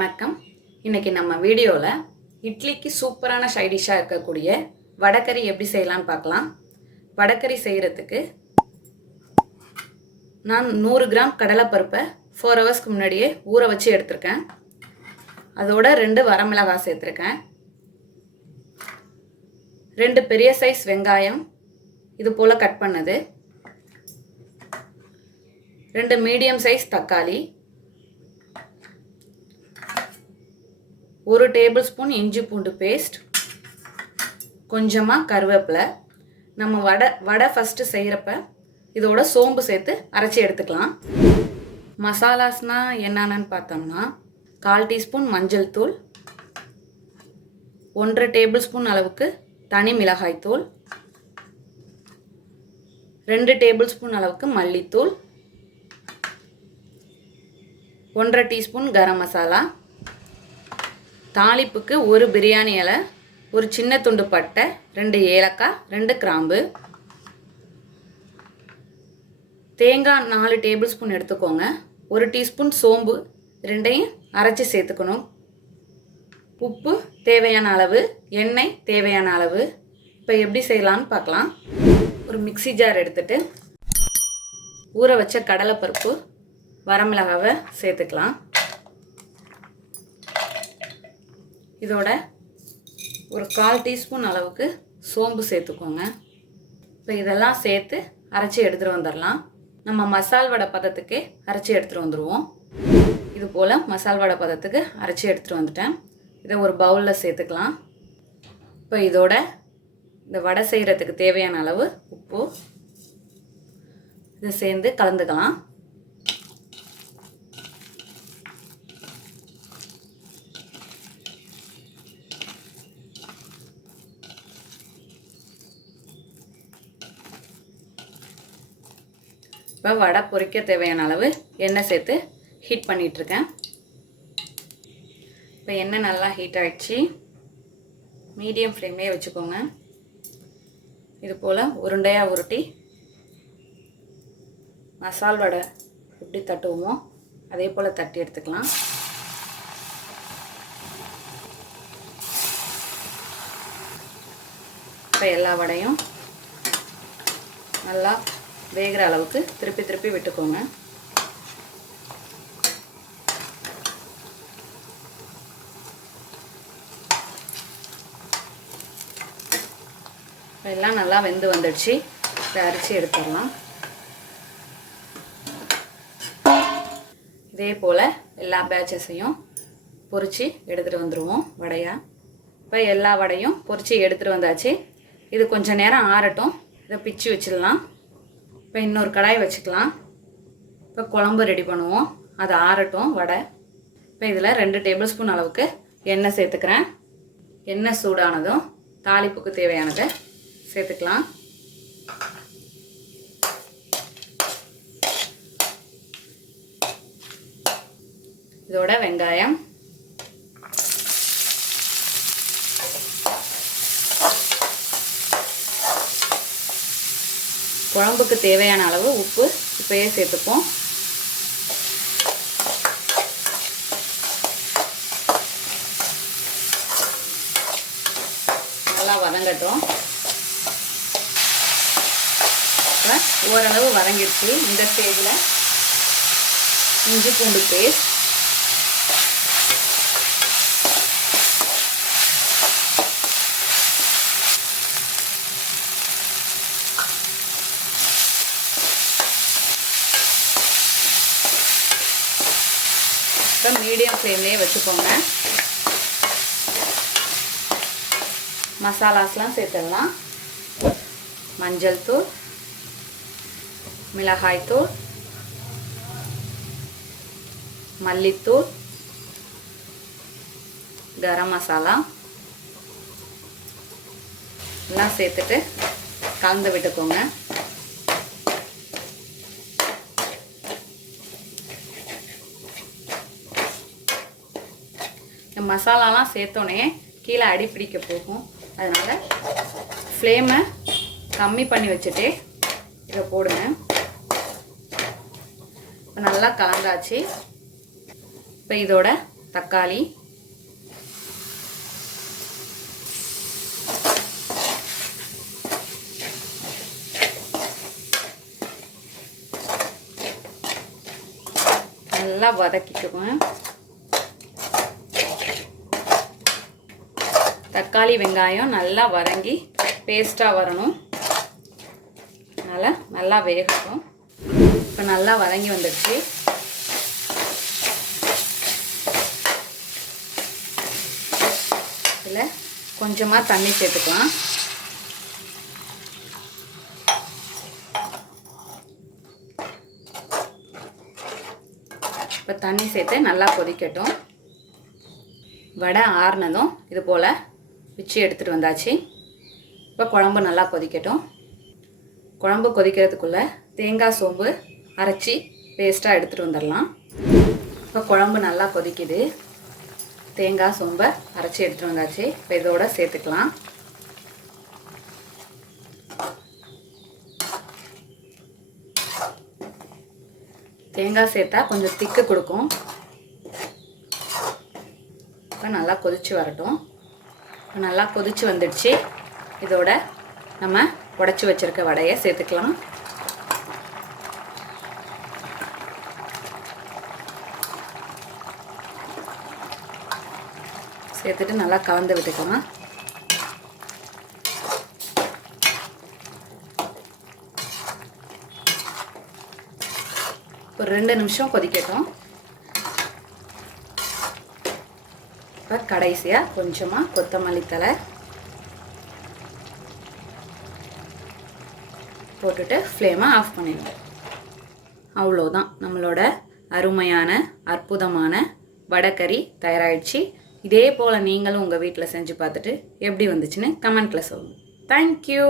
வணக்கம். இன்னைக்கு நம்ம வீடியோவில் இட்லிக்கு சூப்பரான சைட் டிஷ்ஷாக இருக்கக்கூடிய வடைக்கறி எப்படி செய்யலான்னு பார்க்கலாம். வடைக்கறி செய்கிறதுக்கு நான் 100 கிராம் கடலைப்பருப்பை 4 ஹவர்ஸ்க்கு முன்னாடியே ஊற வச்சு எடுத்திருக்கேன். அதோட 2 வரமிளகாய் சேர்த்துருக்கேன். 2 பெரிய சைஸ் வெங்காயம் இது போல் கட் பண்ணது, 2 மீடியம் சைஸ் தக்காளி, 1 டேபிள் ஸ்பூன் இஞ்சி பூண்டு பேஸ்ட், கொஞ்சமாக கருவேப்பிலை. நம்ம வடை ஃபஸ்ட்டு செய்கிறப்ப இதோட சோம்பு சேர்த்து அரைச்சி எடுத்துக்கலாம். மசாலாஸ்னால் என்னென்னு பார்த்தோம்னா 1/4 டீஸ்பூன் மஞ்சள் தூள், 1 டேபிள் ஸ்பூன் அளவுக்கு தனி மிளகாய் தூள், 2 டேபிள் ஸ்பூன் அளவுக்கு மல்லித்தூள், 1/2 டீஸ்பூன் கரம் மசாலா, தாளிப்புக்கு 1 பிரியாணி இலை, 1 சின்ன துண்டு பட்டை, 2 ஏலக்காய், 2 கிராம்பு, தேங்காய் 4 டேபிள் ஸ்பூன் எடுத்துக்கோங்க. 1 டீஸ்பூன் சோம்பு, 2ஐயும் அரைச்சி சேர்த்துக்கணும். உப்பு தேவையான அளவு, எண்ணெய் தேவையான அளவு. இப்போ எப்படி செய்யலான்னு பார்க்கலாம். ஒரு மிக்ஸி ஜார் எடுத்துட்டு ஊற வச்ச கடலைப்பருப்பு, வரமிளகாவை சேர்த்துக்கலாம். இதோட ஒரு 1/4 டீஸ்பூன் அளவுக்கு சோம்பு சேர்த்துக்கோங்க. இப்போ இதெல்லாம் சேர்த்து அரைச்சி எடுத்துகிட்டு வந்துடலாம். நம்ம மசால் வடை பதத்துக்கு அரைச்சி எடுத்துகிட்டு வந்துடுவோம். இது போல் மசால் வடை பதத்துக்கு அரைச்சி எடுத்துகிட்டு வந்துட்டேன். இதை ஒரு பவுலில் சேர்த்துக்கலாம். இப்போ இதோட இந்த வடை செய்கிறதுக்கு தேவையான அளவு உப்பு இதை சேர்ந்து கலந்துக்கலாம். இப்போ வடை பொரிக்க தேவையான அளவு எண்ணெய் சேர்த்து ஹீட் பண்ணிகிட்ருக்கேன். இப்போ எண்ணெய் நல்லா ஹீட் ஆகிடுச்சு. மீடியம் ஃப்ளேம்லேயே வச்சுக்கோங்க. இது போல் உருண்டையாக உருட்டி மசால் வடை எப்படி தட்டுவோமோ அதே போல் தட்டி எடுத்துக்கலாம். இப்போ எல்லா வடையும் நல்லா வேகிற அளவுக்கு திருப்பி திருப்பி விட்டுக்கோங்க. எல்லாம் நல்லா வெந்து வந்துடுச்சு. இதை அரைச்சி எடுத்துடலாம். இதே போல் எல்லா பேட்சஸையும் பொரித்து எடுத்துகிட்டு வந்துடுவோம் வடையாக. இப்போ எல்லா வடையும் பொரித்து எடுத்துகிட்டு வந்தாச்சு. இது கொஞ்சம் நேரம் ஆறட்டும். இதை பிச்சு வச்சிடலாம். இப்போ இன்னொரு கடாய் வச்சுக்கலாம். இப்போ குழம்பு ரெடி பண்ணுவோம். அது ஆறட்டும் வடை. இப்போ இதில் 2 டேபிள் ஸ்பூன் அளவுக்கு எண்ணெய் சேர்த்துக்கிறேன். எண்ணெய் சூடானதும் தாளிப்புக்கு தேவையானதை சேர்த்துக்கலாம். இதோட வெங்காயம், குழம்புக்கு தேவையான அளவு உப்பு இப்போயே சேர்த்துப்போம். நல்லா வதங்கட்டும். இப்போ ஓரளவு வதங்கிடுச்சு. இந்த ஸ்டேஜில் இஞ்சி பூண்டு பேஸ்ட், இப்போ மீடியம் ஃப்ளேம்லேயே வச்சுக்கோங்க. மசாலாஸ்லாம் சேர்த்துடலாம். மஞ்சள் தூள், மிளகாய் தூள், மல்லித்தூள், கரம் மசாலா எல்லாம் சேர்த்துட்டு கலந்து விட்டுக்கோங்க. மசாலாலாம் சேர்த்தோன்னே கீழே அடி பிடிக்க போகும். அதனால் ஃப்ளேமை கம்மி பண்ணி வச்சுட்டு இதை போடுங்க. இப்போ நல்லா கலந்தாச்சு. இப்போ இதோட தக்காளி, நல்லா வதக்கிக்குவேன். தக்காளி வெங்காயம் நல்லா வதங்கி பேஸ்ட்டாக வரணும். அதனால் நல்லா வேகட்டும். இப்போ நல்லா வதங்கி வந்துடுச்சு. இதில் கொஞ்சமாக தண்ணி சேர்த்துக்கலாம். இப்போ தண்ணி சேர்த்து நல்லா கொதிக்கட்டும். வடை ஆறுனதும் இது போல் பிச்சு எடுத்துகிட்டு வந்தாச்சு. இப்போ குழம்பு நல்லா கொதிக்கட்டும். குழம்பு கொதிக்கிறதுக்குள்ளே தேங்காய் சோம்பு அரைச்சி பேஸ்ட்டாக எடுத்துகிட்டு வந்துடலாம். இப்போ குழம்பு நல்லா கொதிக்குது. தேங்காய் சோம்பை அரைச்சி எடுத்துகிட்டு வந்தாச்சு. இப்போ இதோட சேர்த்துக்கலாம். தேங்காய் சேர்த்தா கொஞ்சம் திக்கு கொடுக்கும். இப்போ நல்லா கொதித்து வரட்டும். இப்போ நல்லா கொதித்து வந்துடுச்சு. இதோட நம்ம உடச்சி வச்சுருக்க வடையை சேர்த்துக்கலாம். சேர்த்துட்டு நல்லா கலந்து விட்டுக்கலாம். ஒரு 2 நிமிஷம் கொதிக்கட்டும். இப்போ கடைசியாக கொஞ்சமாக கொத்தமல்லி தழை போட்டுட்டு ஃப்ளேமை ஆஃப் பண்ணிடுங்க. அவ்வளோதான், நம்மளோட அருமையான அற்புதமான வடைக்கறி தயாராகிடுச்சு. இதே போல் நீங்களும் உங்கள் வீட்டில் செஞ்சு பார்த்துட்டு எப்படி வந்துச்சுன்னு கமெண்ட்டில் சொல்லுங்கள். தேங்க்யூ.